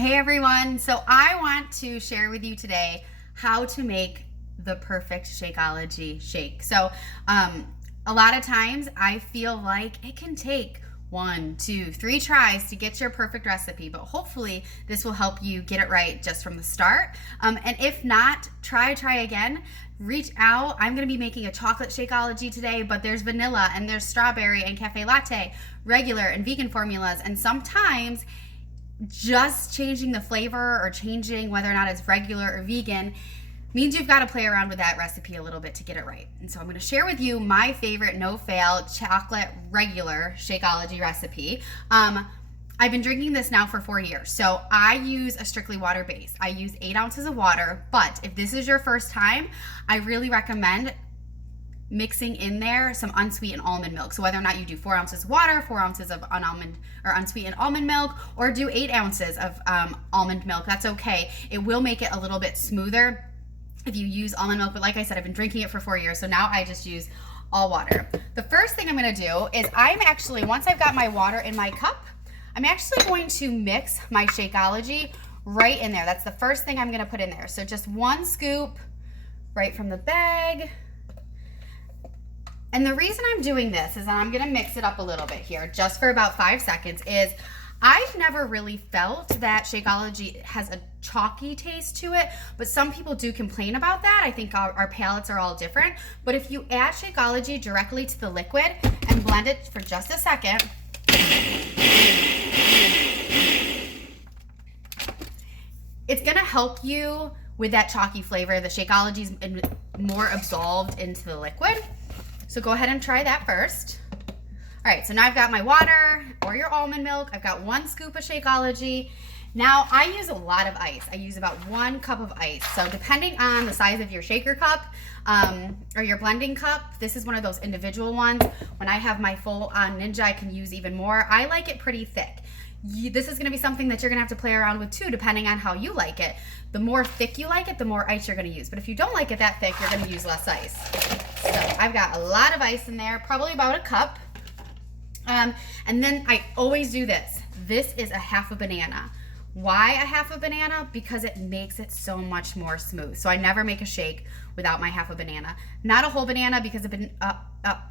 Hey everyone, so I want to share with you today how to make the perfect Shakeology shake. A lot of times I feel like it can take 1, 2, 3 tries to get your perfect recipe, but hopefully this will help you get it right just from the start. And if not, try again. Reach out. I'm going to be making a chocolate Shakeology today, but there's vanilla and there's strawberry and cafe latte, regular and vegan formulas, and sometimes just changing the flavor or changing whether or not it's regular or vegan means you've got to play around with that recipe a little bit to get it right. And so I'm going to share with you my favorite no-fail chocolate regular Shakeology recipe. I've been drinking this now for 4 years, so I use a strictly water base. I use 8 ounces of water, but if this is your first time, I really recommend mixing in there some unsweetened almond milk. So whether or not you do 4 ounces of water, 4 ounces of unsweetened almond milk, or do 8 ounces of almond milk, that's okay. It will make it a little bit smoother if you use almond milk, but like I said, I've been drinking it for 4 years, so now I just use all water. The first thing I'm gonna do is once I've got my water in my cup, I'm actually going to mix my Shakeology right in there. That's the first thing I'm gonna put in there. So just 1 scoop right from the bag. And the reason I'm doing this is that I'm gonna mix it up a little bit here, just for about 5 seconds, is I've never really felt that Shakeology has a chalky taste to it, but some people do complain about that. I think our palates are all different. But if you add Shakeology directly to the liquid and blend it for just a second, it's gonna help you with that chalky flavor. The Shakeology is more absolved into the liquid. So go ahead and try that first. All right, so now I've got my water or your almond milk. I've got 1 scoop of Shakeology. Now I use a lot of ice. I use about 1 cup of ice. So depending on the size of your shaker cup or your blending cup, this is one of those individual ones. When I have my full-on Ninja, I can use even more. I like it pretty thick. This is gonna be something that you're gonna have to play around with too, depending on how you like it. The more thick you like it, the more ice you're gonna use. But if you don't like it that thick, you're gonna use less ice. So I've got a lot of ice in there, probably about a cup. And then I always do this. This is a half a banana. Why a half a banana? Because it makes it so much more smooth. So I never make a shake without my half a banana. Not a whole banana, because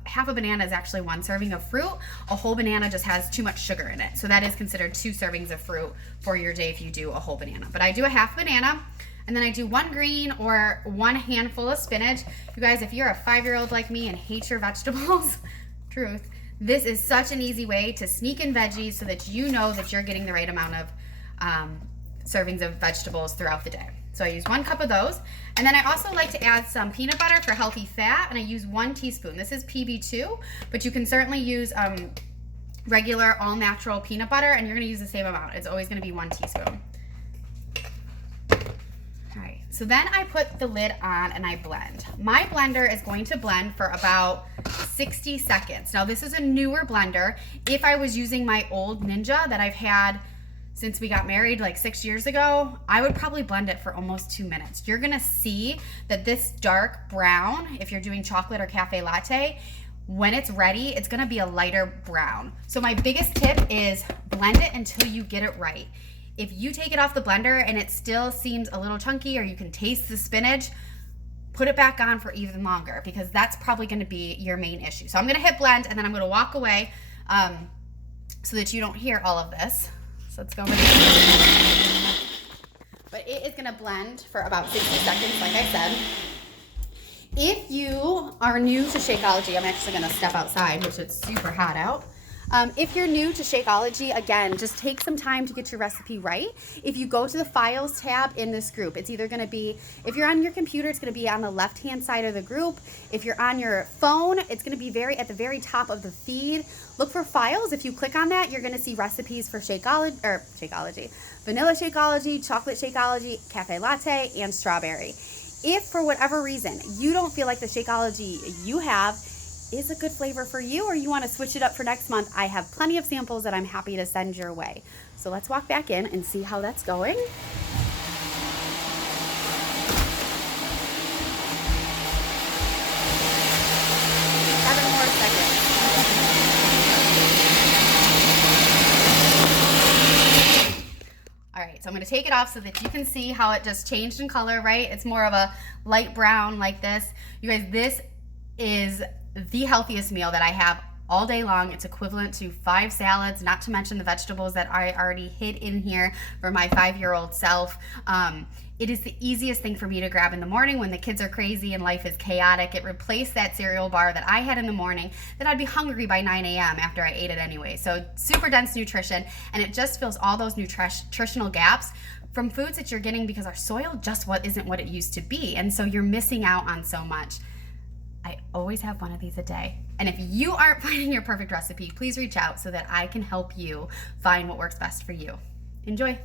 half a banana is actually 1 serving of fruit. A whole banana just has too much sugar in it. So that is considered 2 servings of fruit for your day if you do a whole banana. But I do a half banana, and then I do 1 green or 1 handful of spinach. You guys, if you're a 5-year-old like me and hate your vegetables, truth, this is such an easy way to sneak in veggies so that you know that you're getting the right amount of servings of vegetables throughout the day. So I use 1 cup of those. And then I also like to add some peanut butter for healthy fat, and I use 1 teaspoon. This is PB2, but you can certainly use regular all-natural peanut butter, and you're gonna use the same amount. It's always gonna be 1 teaspoon. All right, so then I put the lid on and I blend. My blender is going to blend for about 60 seconds. Now this is a newer blender. If I was using my old Ninja that I've had since we got married like 6 years ago, I would probably blend it for almost 2 minutes. You're gonna see that this dark brown, if you're doing chocolate or cafe latte, when it's ready, it's gonna be a lighter brown. So my biggest tip is blend it until you get it right. If you take it off the blender and it still seems a little chunky, or you can taste the spinach, put it back on for even longer, because that's probably gonna be your main issue. So I'm gonna hit blend, and then I'm gonna walk away so that you don't hear all of this. So let's go over there. But it is gonna blend for about 60 seconds, like I said. If you are new to Shakeology, I'm actually gonna step outside, which it's super hot out. If you're new to Shakeology, again, just take some time to get your recipe right. If you go to the Files tab in this group, it's either going to be, if you're on your computer, it's going to be on the left-hand side of the group. If you're on your phone, it's going to be at the very top of the feed. Look for Files. If you click on that, you're going to see recipes for Shakeology, vanilla Shakeology, chocolate Shakeology, cafe latte, and strawberry. If for whatever reason you don't feel like the Shakeology you have is a good flavor for you, or you want to switch it up for next month, I have plenty of samples that I'm happy to send your way. So let's walk back in and see how that's going. 7 more seconds. All right, so I'm gonna take it off so that you can see how it just changed in color, right? It's more of a light brown like this. You guys, this is the healthiest meal that I have all day long. It's equivalent to 5 salads, not to mention the vegetables that I already hid in here for my 5-year-old self. It is the easiest thing for me to grab in the morning when the kids are crazy and life is chaotic. It replaced that cereal bar that I had in the morning that I'd be hungry by 9 a.m. after I ate it anyway. So super dense nutrition, and it just fills all those nutritional gaps from foods that you're getting because our soil just isn't what it used to be. And so you're missing out on so much. I always have one of these a day. And if you aren't finding your perfect recipe, please reach out so that I can help you find what works best for you. Enjoy.